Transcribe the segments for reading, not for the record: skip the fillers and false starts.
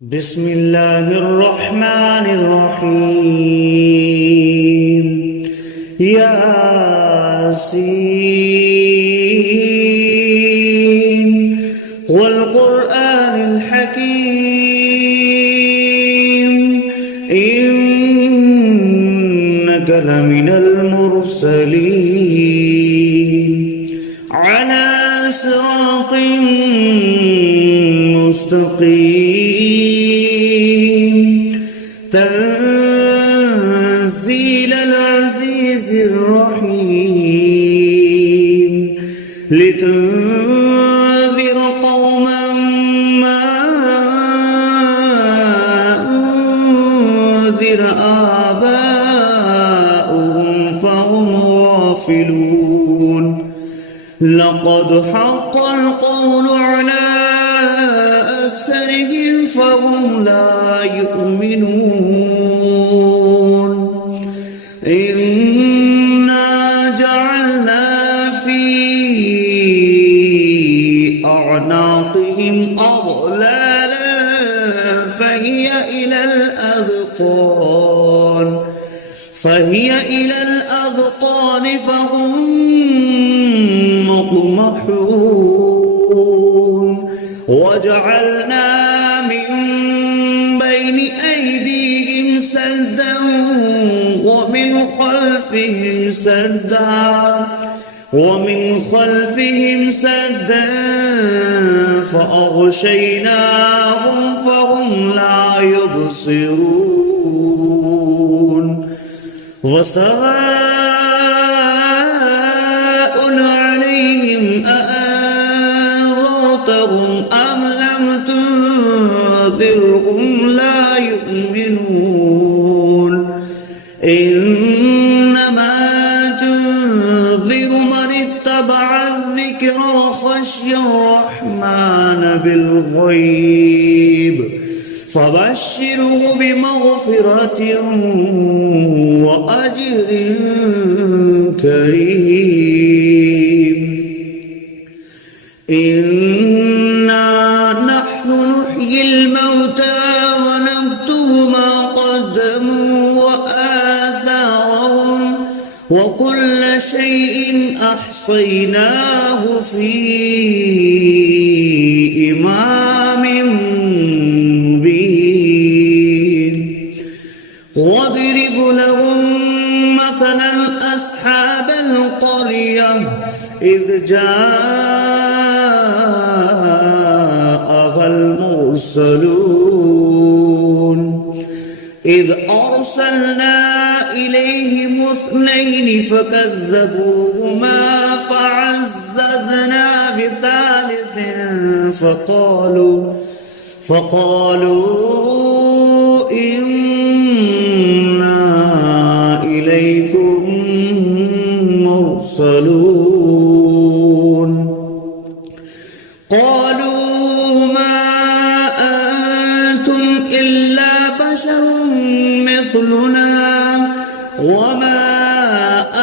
بسم الله الرحمن الرحيم. ياسين والقرآن الحكيم إنك لمن المرسلين على صراط مستقيم تنزيل العزيز الرحيم لتنذر قوما ما أنذر آباؤهم فهم غافلون لقد حق القول على أكثرهم فهم لا يؤمنون إنا جعلنا في أعناقهم أغلالا فهي إلى الأذقان فهم مقمحون وجعلنا من بين أيديهم سدا ومن خلفهم سدا فأغشيناهم فهم لا يبصرون وسواء عليهم أأنذرتهم أم لم تنذرهم لا يؤمنون إنما تنذر من اتبع الذكر وخشي الرحمن بالغيب فبشره بمغفرة وأجر كريم إنا نحن نحيي الموتى ونكتب ما قدموا وآثارهم وكل شيء أحصيناه في إمام مبين واضرب لهم مثلا أصحاب القرية إذ جاءها المرسلون إذ أرسلنا إليهم 2 فكذبوهما فعززنا بثالث فقالوا إنا إليكم مرسلون قالوا ما أنتم إلا بشر مثلنا وما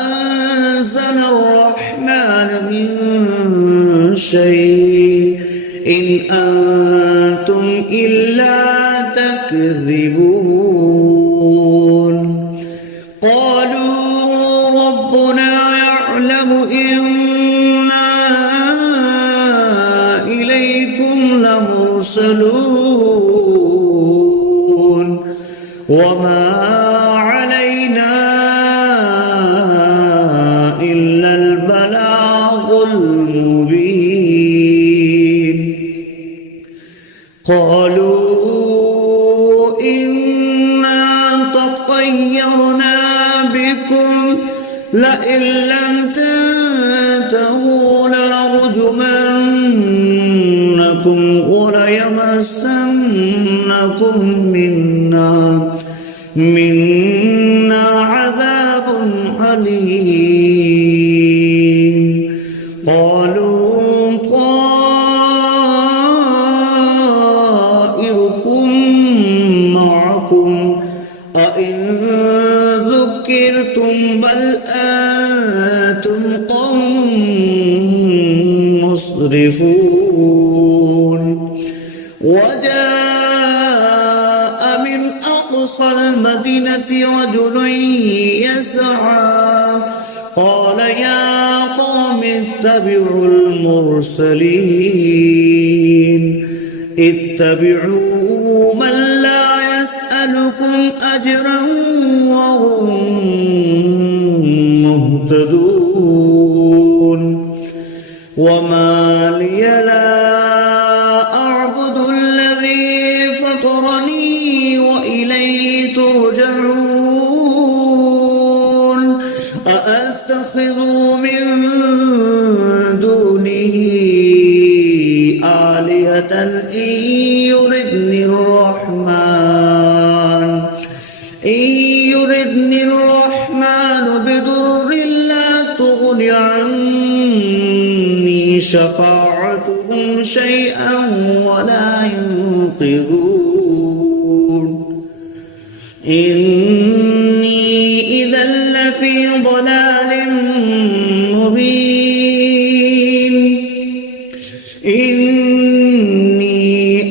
أنزل الرحمن من شيء إن أنتم إلا تكذبون قالوا ربنا يعلم إنا إليكم لمرسلون وما علينا إلا البلاغ المبين قالوا إنا تطيرنا بكم لئن لم تنتهوا لنرجمنكم وليمسنكم منا عذاب أليم قالوا طائركم معكم أئن ذكرتم بل أنتم قوم مسرفون وجاء أقصى المدينة رجل يسعى قال يا قوم اتبعوا المرسلين اتبعوا من لا يسألكم أجرا وهم مهتدون وما لي لا أعبد الذي فطرني وإليه ترجعون أأتخذ من دونه آلهة إن يردني الرحمن بضر لا تغن عني شفاعتهم شيئا ولا ينقذون إني إذا لفي ضلال مبين إني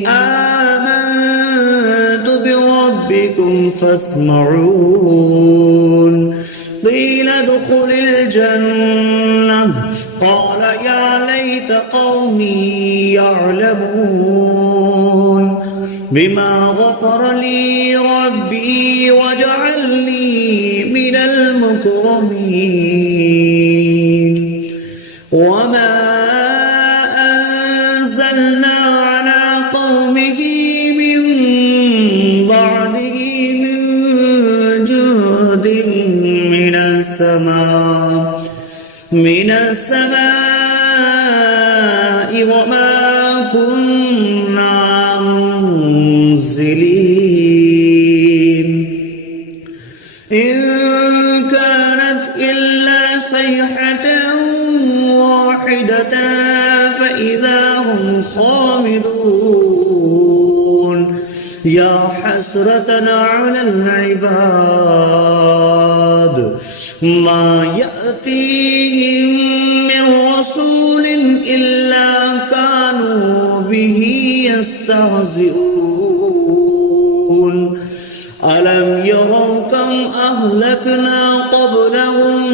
آمنت بربكم فاسمعون قيل ادخل الجنة قال يا ليت قومي يعلمون بما غفر لي ربي وجعلني من المكرمين وما أنزلنا على قومه من بعده من جود من السماء وما كنا منزلين إن كانت إلا صيحة واحدة فإذا هم خامدون يا حسرة على العباد ما يأتيهم من رسول إلا كانوا به يستهزئون ألم يروا كم أهلكنا قبلهم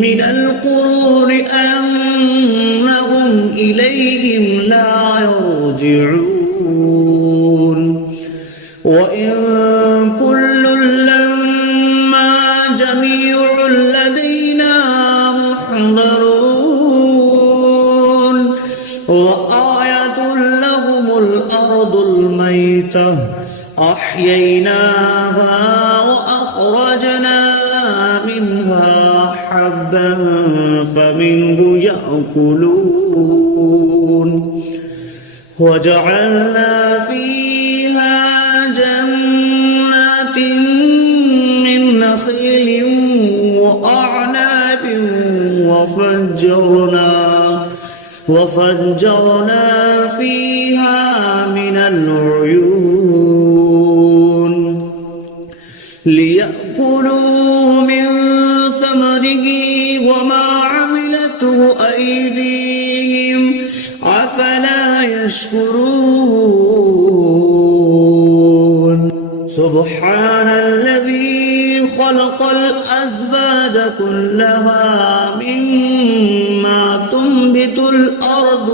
من القرون أنهم إليهم لا يرجعون وإن كل لما جميع لدينا محضرون وآية لهم الأرض الميتة أحييناها وأخرجنا منها حبا فمنه يأكلون وجعلنا فيها جنات من نخيل وأعناب وفجرنا فيها من العيون ليأكلوا من ثمره وما عملته أيديهم أفلا يشكرون سبحان الذي خلق الأزواج كلها مما تنبت الأرض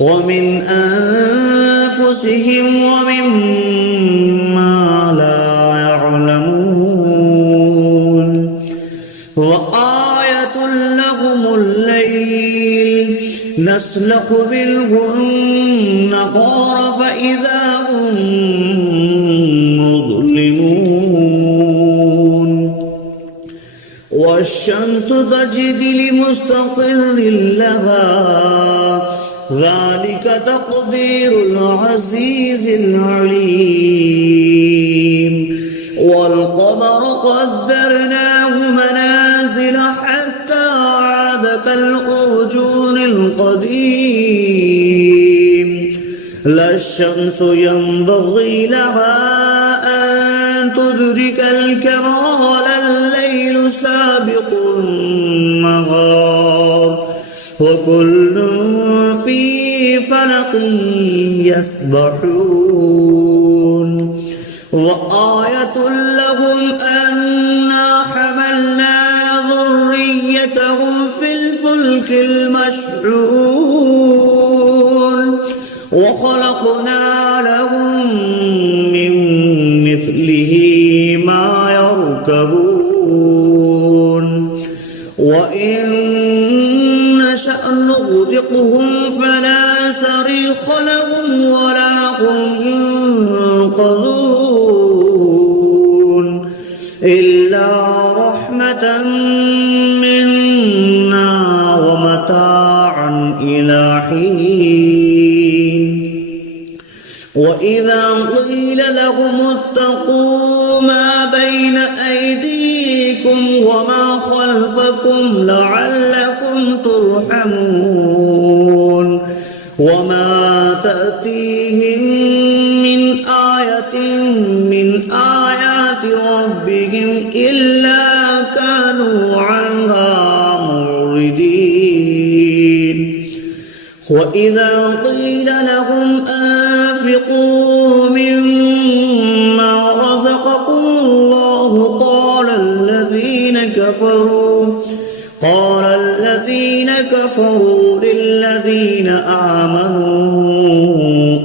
ومن أنفسهم ومما لا يعلمون وآية لهم الليل نسلخ منه النهار فإذا هم مظلمون والشمس تجري لمستقر لها ذلك تقدير العزيز العليم والقمر قدرناه منازل حتى عاد كالأرجون القديم لا الشمس ينبغي لها أن تدرك الكمال الليل سابق النهار وكل في فلق يسبحون وآية لهم أنا حملنا ذريتهم في الفلك المشحون وخلقنا لهم من مثله ما يركبون وإن نشأ نغرقهم فلا صريخ لهم ولا هم ينقذون إلا رحمة منا ومتاعا إلى حين وإذا قيل لهم اتقوا ما بين أيديكم وما خلفكم لعلكم ترحمون وما تأتيهم من آية من آيات ربهم إلا كانوا عنها معرضين وإذا قيل لهم أنفقوا مما رزقكم الله قال الذين كفروا للذين آمنوا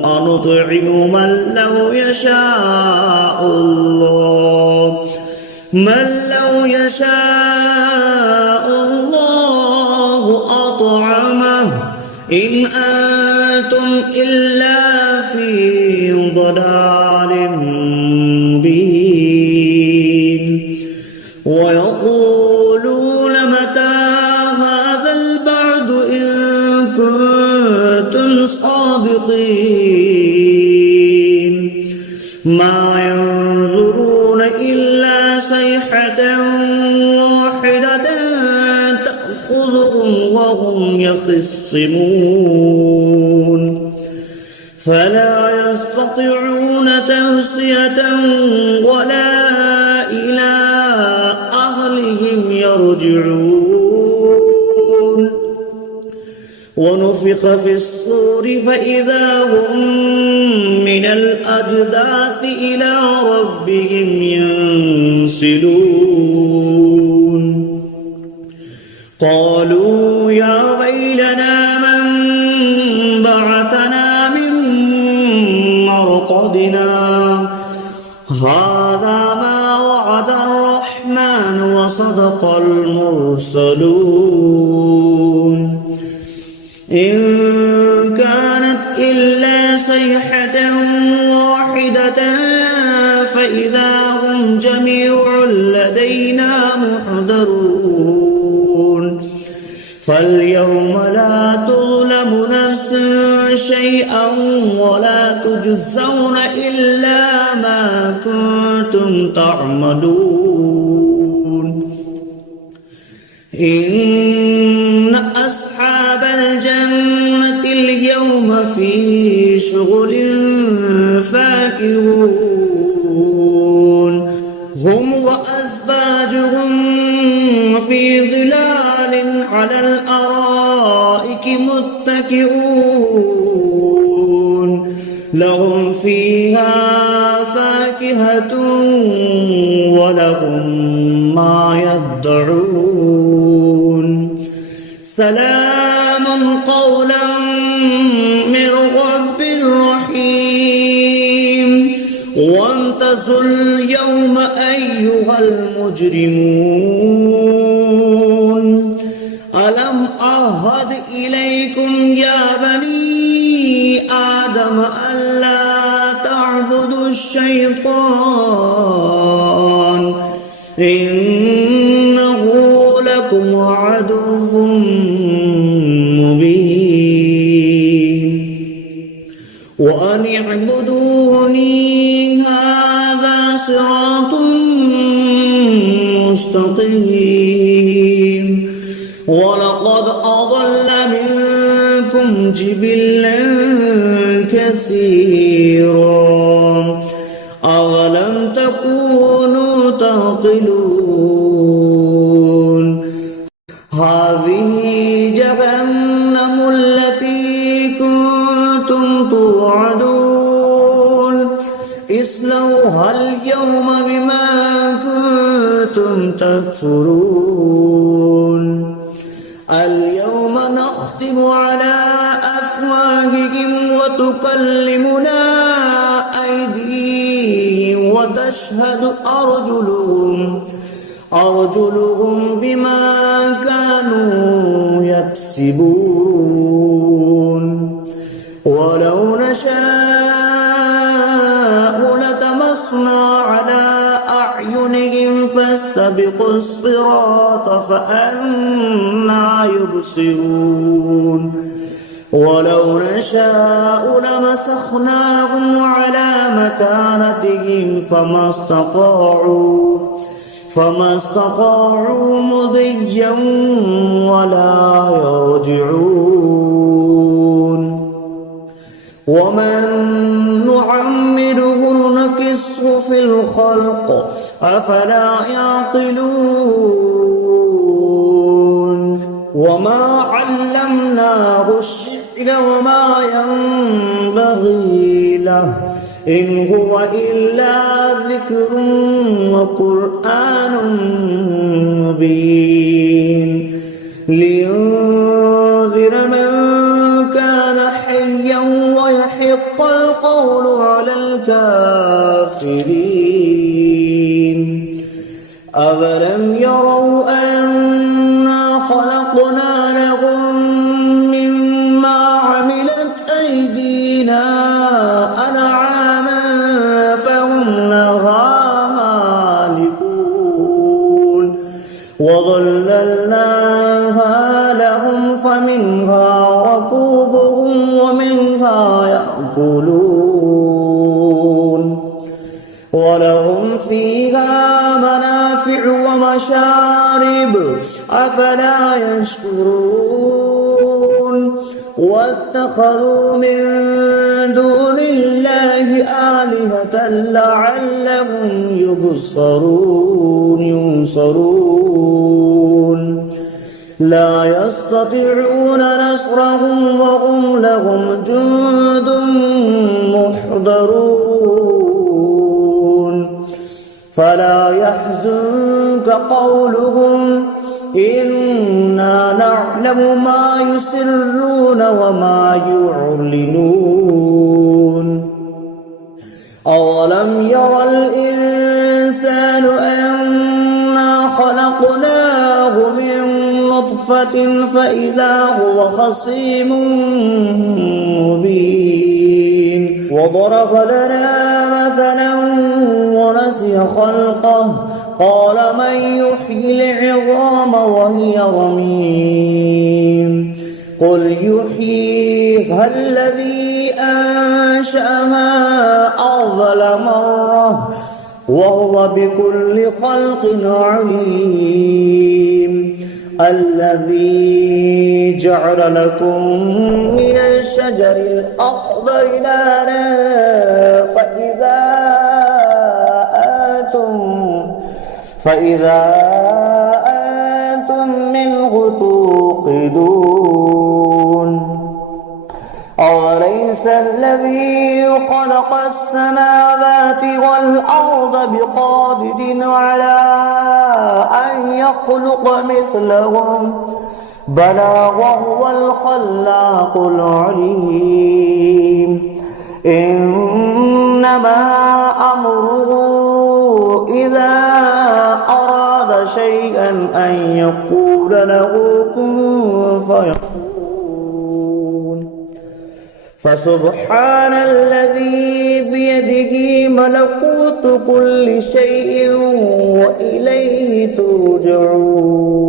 أنطعم من لو يشاء الله أطعمه إن أنتم إلا في ضلال مبين ويقولون متى هذا البعد إن كنتم صادقين ما ينظرون إلا صيحة واحدة تأخذهم وهم يخصمون فلا يستطيعون توصية ولا إلى أهلهم يرجعون ونفخ في الصور فإذا هم من الأجداث إلى ربهم ينسلون قالوا يا ويلنا من بعثنا من مرقدنا هذا ما وعد الرحمن وصدق المرسلون إن كانت إلا صيحة واحدة فإذا هم جميع لدينا محضرون فاليوم لا تظلم نفس شيئا ولا تجزون إلا ما كنتم تعملون إن أصحاب الجنة اليوم في شغل فاكهون هم وأزواجهم في ظلال على الأرائك متكئون لهم فيها فاكهة ولهم ما يدعون سلام قولا من رب رحيم وامتازوا اليوم أيها المجرمون ألم أعهد إليكم يا بني آدم ألا تعبدوا الشيطان إنه لكم عدو مبين وأن اعبدوني هذا صراط مستقيم ولقد أضل منكم جبلا كثيرا أولم تكونوا تعقلون هذه جهنم التي كنتم لِتُجْزَوْهَا الْيَوْمَ بِمَا كُنتُمْ تَكْفُرُونَ الْيَوْمَ نَخْتِمُ عَلَى أَفْوَاهِهِمْ وَتُكَلِّمُنَا أَيْدِيهِمْ وَتَشْهَدُ أَرْجُلُهُم بِمَا كَانُوا يَكْسِبُونَ وَلَوْ نَشَاءُ لَطَمَسْنَا عَلَى أَعْيُنِهِمْ فَاسْتَبِقُوا الصِّرَاطَ فَأَنَّىٰ يُبْصِرُونَ وَلَوْ نَشَاءُ لَمَسَخْنَاهُمْ عَلَىٰ مَكَانَتِهِمْ فما استطاعوا مضيا ولا يرجعون ومن نعمره نكسه في الخلق أفلا يعقلون وما علمناه الشعر وما ينبغي له إن هو إلا ذكر وقرآن مبين لينذر من كان حيا ويحق القول على الكافرين أولم يروا أنا خلقنا لهم مما عملت أيدينا أنعاما فهم لها مالكون وظللناها لهم فمنها ركوبهم ومنها يأكلون ولهم فيها منافع ومشارب أفلا يشكرون واتخذوا من دون الله آلهة لعلهم ينصرون لا يستطيعون نصرهم وهم لهم جند محضرون فلا يحزنك قولهم إنا نعلم ما يسرون وما يعلنون أولم ير الإنسان أنا خلقناه من نطفة فإذا هو خصيم مبين وضرب لنا مثلا ونسي خلقه قال من يحيي العظام وهي رميم قل يحييها الذي أنشأها أول مرة وهو بكل خلق عليم الذي جعل لكم من الشجر الأخضر نارا فإذا أنتم منه توقدون أوليس الذي خلق السماوات والأرض بقادر على أن يخلق مثلهم بلى وهو الخلاق العليم إنما أمره إذا أراد شيئا أن يقول له كن فيكون فسبحان الذي بيده ملكوت كل شيء وإليه ترجعون